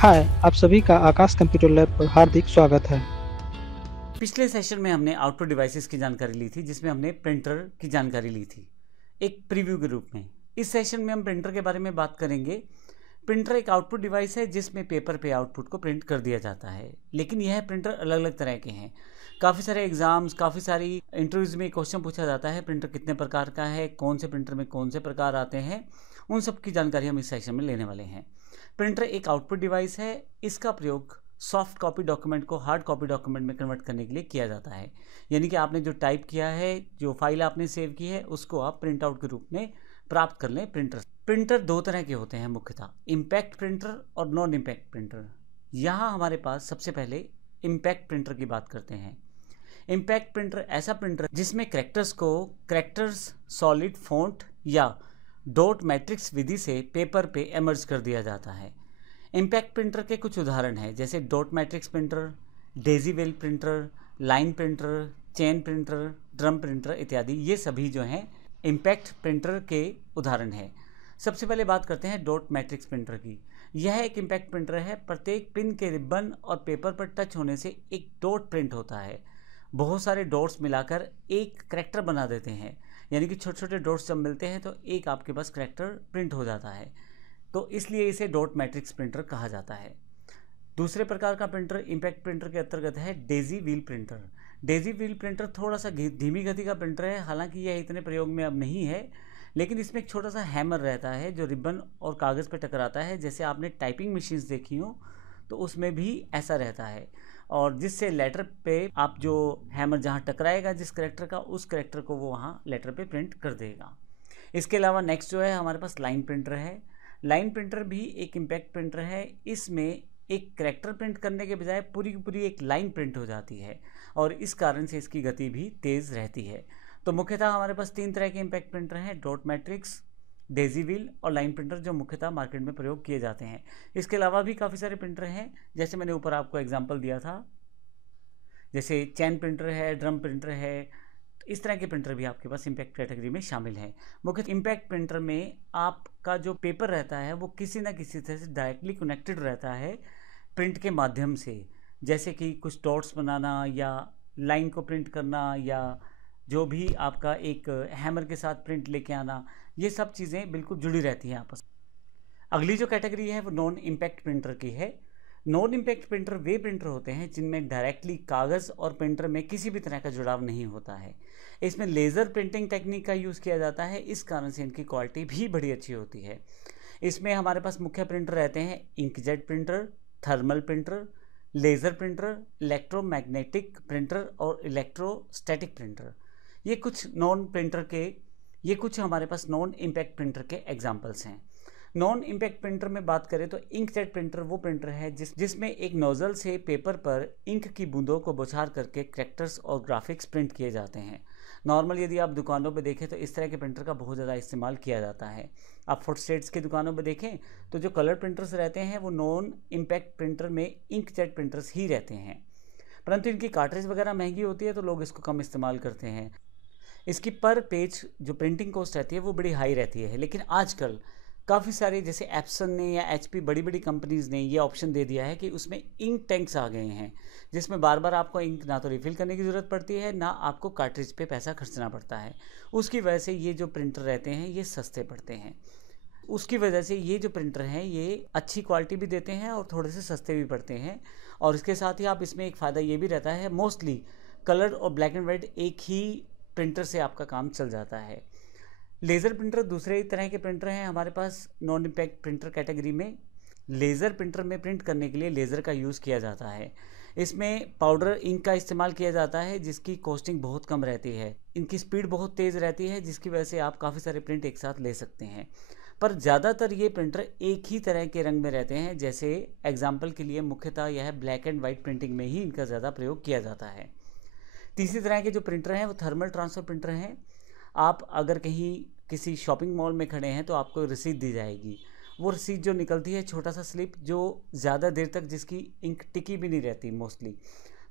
हाय, आप सभी का आकाश कंप्यूटर लैब पर हार्दिक स्वागत है। पिछले सेशन में हमने आउटपुट डिवाइसेस की जानकारी ली थी, जिसमें हमने प्रिंटर की जानकारी ली थी एक प्रीव्यू के रूप में। इस सेशन में हम प्रिंटर के बारे में बात करेंगे। प्रिंटर एक आउटपुट डिवाइस है जिसमें पेपर पे आउटपुट को प्रिंट कर दिया जाता है, लेकिन यह प्रिंटर अलग अलग तरह के हैं। काफ़ी सारे एग्जाम्स, काफ़ी सारी इंटरव्यूज में क्वेश्चन पूछा जाता है, प्रिंटर कितने प्रकार का है, कौन से प्रिंटर में कौन से प्रकार आते हैं, उन सब की जानकारी हम इस सेशन में लेने वाले हैं। प्रिंटर एक आउटपुट डिवाइस है। इसका प्रयोग सॉफ्ट कॉपी डॉक्यूमेंट को हार्ड कॉपी डॉक्यूमेंट में कन्वर्ट करने के लिए किया जाता है। यानी कि आपने जो टाइप किया है, जो फाइल आपने सेव की है, उसको आप प्रिंट आउट के रूप में प्राप्त कर लें प्रिंटर। प्रिंटर दो तरह के होते हैं मुख्यतः, इम्पैक्ट प्रिंटर और नॉन इम्पैक्ट प्रिंटर। यहाँ हमारे पास सबसे पहले इम्पैक्ट प्रिंटर की बात करते हैं। इम्पैक्ट प्रिंटर ऐसा प्रिंटर जिसमें कैरेक्टर्स को कैरेक्टर्स सॉलिड फॉन्ट या डॉट मैट्रिक्स विधि से पेपर पे इमर्ज कर दिया जाता है। इम्पैक्ट प्रिंटर के कुछ उदाहरण हैं, जैसे dot matrix printer, Daisy well printer, line printer, chain printer, drum printer इत्यादि। ये सभी जो हैं इम्पैक्ट प्रिंटर के उदाहरण हैं। सबसे पहले बात करते हैं डॉट मैट्रिक्स प्रिंटर की। यह एक इम्पैक्ट प्रिंटर है। प्रत्येक पिन के रिबन और पेपर पर टच होने से एक डॉट प्रिंट होता है। बहुत सारे डॉट्स मिलाकर एक करैक्टर बना देते हैं, यानी कि छोटे छोटे डॉट्स जब मिलते हैं तो एक आपके पास करैक्टर प्रिंट हो जाता है। तो इसलिए इसे डॉट मैट्रिक्स प्रिंटर कहा जाता है। दूसरे प्रकार का प्रिंटर इम्पैक्ट प्रिंटर के अंतर्गत है Daisy wheel printer. Daisy wheel printer थोड़ा सा धीमी गति का प्रिंटर है। हालांकि यह इतने प्रयोग में अब नहीं है, लेकिन इसमें एक छोटा सा हैमर रहता है जो रिबन और कागज़ पर टकराता है। जैसे आपने टाइपिंग मशीन्स देखी हो तो उसमें भी ऐसा रहता है, और जिससे लेटर पे आप जो हैमर जहाँ टकराएगा जिस करेक्टर का, उस करेक्टर को वो वहाँ लेटर पे प्रिंट कर देगा। इसके अलावा नेक्स्ट जो है हमारे पास लाइन प्रिंटर है। लाइन प्रिंटर भी एक इम्पैक्ट प्रिंटर है। इसमें एक करैक्टर प्रिंट करने के बजाय पूरी की पूरी एक लाइन प्रिंट हो जाती है, और इस कारण से इसकी गति भी तेज़ रहती है। तो मुख्यतः हमारे पास तीन तरह के इम्पैक्ट प्रिंटर हैं, डॉट मैट्रिक्स, डेजी व्हील और लाइन प्रिंटर, जो मुख्यतः मार्केट में प्रयोग किए जाते हैं। इसके अलावा भी काफ़ी सारे प्रिंटर हैं, जैसे मैंने ऊपर आपको एग्जाम्पल दिया था, जैसे चैन प्रिंटर है, ड्रम प्रिंटर है। इस तरह के प्रिंटर भी आपके पास इम्पैक्ट कैटेगरी में शामिल हैं। मुख्य इम्पैक्ट प्रिंटर में आपका जो पेपर रहता है वो किसी ना किसी तरह से डायरेक्टली कनेक्टेड रहता है प्रिंट के माध्यम से, जैसे कि कुछ डॉट्स बनाना या लाइन को प्रिंट करना, या जो भी आपका एक हैमर के साथ प्रिंट लेके आना, ये सब चीज़ें बिल्कुल जुड़ी रहती हैं आपस। अगली जो कैटेगरी है वो नॉन इम्पैक्ट प्रिंटर की है। नॉन इम्पैक्ट प्रिंटर वे प्रिंटर होते हैं जिनमें डायरेक्टली कागज़ और प्रिंटर में किसी भी तरह का जुड़ाव नहीं होता है। इसमें लेज़र प्रिंटिंग टेक्निक का यूज़ किया जाता है, इस कारण से इनकी क्वालिटी भी बड़ी अच्छी होती है। इसमें हमारे पास मुख्य प्रिंटर रहते हैं inkjet printer, thermal printer, laser printer, electromagnetic printer और इलेक्ट्रोस्टैटिक प्रिंटर। ये कुछ नॉन प्रिंटर के ये कुछ हमारे पास नॉन इम्पैक्ट प्रिंटर के एग्जाम्पल्स हैं। नॉन इम्पैक्ट प्रिंटर में बात करें तो इंकजेट प्रिंटर वो प्रिंटर है जिसमें एक नोजल से पेपर पर इंक की बूंदों को बौछार करके कैरेक्टर्स और ग्राफिक्स प्रिंट किए जाते हैं। नॉर्मल यदि आप दुकानों पर देखें तो इस तरह के प्रिंटर का बहुत ज़्यादा इस्तेमाल किया जाता है। आप फोटोस्टेट्स की दुकानों पर देखें तो जो कलर प्रिंटर्स रहते हैं वो नॉन इम्पैक्ट प्रिंटर में इंकजेट प्रिंटर्स ही रहते हैं, परंतु इनकी कार्ट्रिज वगैरह महंगी होती है तो लोग इसको कम इस्तेमाल करते हैं। इसकी पर पेज जो प्रिंटिंग कॉस्ट रहती है वो बड़ी हाई रहती है, लेकिन आजकल काफ़ी सारे जैसे एप्सन ने या एचपी बड़ी बड़ी कंपनीज़ ने ये ऑप्शन दे दिया है कि उसमें इंक टैंक्स आ गए हैं, जिसमें बार बार आपको इंक ना तो रिफ़िल करने की ज़रूरत पड़ती है, ना आपको कार्ट्रिज पे पैसा खर्चना पड़ता है। उसकी वजह से ये जो प्रिंटर रहते हैं ये सस्ते पड़ते हैं। उसकी वजह से ये जो प्रिंटर हैं ये अच्छी क्वालिटी भी देते हैं और थोड़े से सस्ते भी पड़ते हैं। और इसके साथ ही आप इसमें एक फ़ायदा ये भी रहता है, मोस्टली कलर और ब्लैक एंड वाइट एक ही प्रिंटर से आपका काम चल जाता है। लेज़र प्रिंटर दूसरे तरह के प्रिंटर हैं हमारे पास नॉन इम्पैक्ट प्रिंटर कैटेगरी में। लेज़र प्रिंटर में प्रिंट करने के लिए लेज़र का यूज़ किया जाता है। इसमें पाउडर इंक का इस्तेमाल किया जाता है जिसकी कॉस्टिंग बहुत कम रहती है। इनकी स्पीड बहुत तेज़ रहती है जिसकी वजह से आप काफ़ी सारे प्रिंट एक साथ ले सकते हैं। पर ज़्यादातर ये प्रिंटर एक ही तरह के रंग में रहते हैं, जैसे एग्जाम्पल के लिए मुख्यतः यह ब्लैक एंड वाइट प्रिंटिंग में ही इनका ज़्यादा प्रयोग किया जाता है। तीसरी तरह के जो प्रिंटर हैं वो थर्मल ट्रांसफ़र प्रिंटर हैं। आप अगर कहीं किसी शॉपिंग मॉल में खड़े हैं तो आपको रसीद दी जाएगी। वो रसीद जो निकलती है छोटा सा स्लिप, जो ज़्यादा देर तक जिसकी इंक टिकी भी नहीं रहती मोस्टली।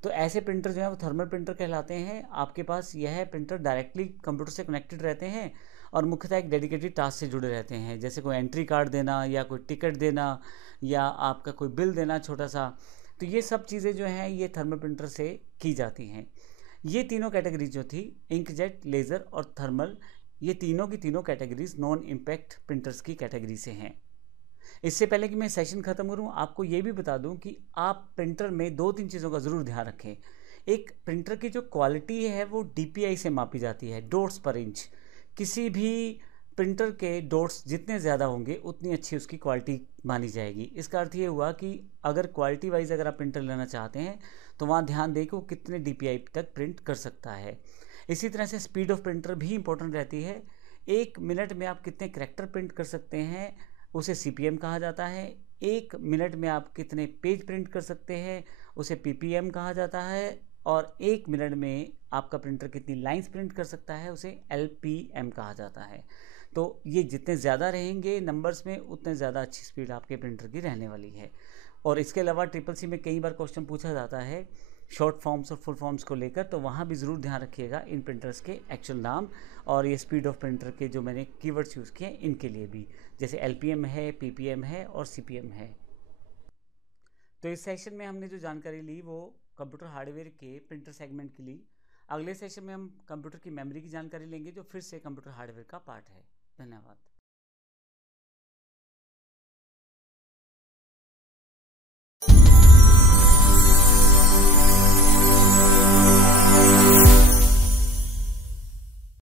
तो ऐसे प्रिंटर जो है वो थर्मल प्रिंटर कहलाते हैं। आपके पास यह प्रिंटर डायरेक्टली कंप्यूटर से कनेक्टेड रहते हैं और मुख्यतः एक डेडिकेटेड टास्क से जुड़े रहते हैं, जैसे कोई एंट्री कार्ड देना या कोई टिकट देना या आपका कोई बिल देना छोटा सा। तो ये सब चीज़ें जो हैं ये थर्मल प्रिंटर से की जाती हैं। ये तीनों कैटेगरीज जो थी, इंकजेट, लेज़र और थर्मल, ये तीनों की तीनों कैटेगरीज नॉन इम्पैक्ट प्रिंटर्स की कैटेगरी से हैं। इससे पहले कि मैं सेशन ख़त्म करूँ, आपको ये भी बता दूं कि आप प्रिंटर में 2-3 चीज़ों का ज़रूर ध्यान रखें। एक, प्रिंटर की जो क्वालिटी है वो DPI से मापी जाती है, डॉट्स पर इंच। किसी भी प्रिंटर के डॉट्स जितने ज़्यादा होंगे उतनी अच्छी उसकी क्वालिटी मानी जाएगी। इसका अर्थ ये हुआ कि अगर क्वालिटी वाइज अगर आप प्रिंटर लेना चाहते हैं तो वहाँ ध्यान दें कि वो कितने DPI तक प्रिंट कर सकता है। इसी तरह से स्पीड ऑफ प्रिंटर भी इंपॉर्टेंट रहती है। 1 मिनट में आप कितने करैक्टर प्रिंट कर सकते हैं उसे CPM कहा जाता है। 1 मिनट में आप कितने पेज प्रिंट कर सकते हैं उसे PPM कहा जाता है। और 1 मिनट में आपका प्रिंटर कितनी लाइंस प्रिंट कर सकता है उसे LPM कहा जाता है। तो ये जितने ज़्यादा रहेंगे नंबर्स में उतने ज़्यादा अच्छी स्पीड आपके प्रिंटर की रहने वाली है। और इसके अलावा CCC में कई बार क्वेश्चन पूछा जाता है शॉर्ट फॉर्म्स और फुल फॉर्म्स को लेकर, तो वहाँ भी ज़रूर ध्यान रखिएगा इन प्रिंटर्स के एक्चुअल नाम और ये स्पीड ऑफ प्रिंटर के जो मैंने कीवर्ड्स यूज़ किए इनके लिए भी, जैसे LPM है, PPM है और CPM है। तो इस सेशन में हमने जो जानकारी ली वो कंप्यूटर हार्डवेयर के प्रिंटर सेगमेंट की ली। अगले सेशन में हम कंप्यूटर की मेमोरी की जानकारी लेंगे जो फिर से कंप्यूटर हार्डवेयर का पार्ट है। धन्यवाद।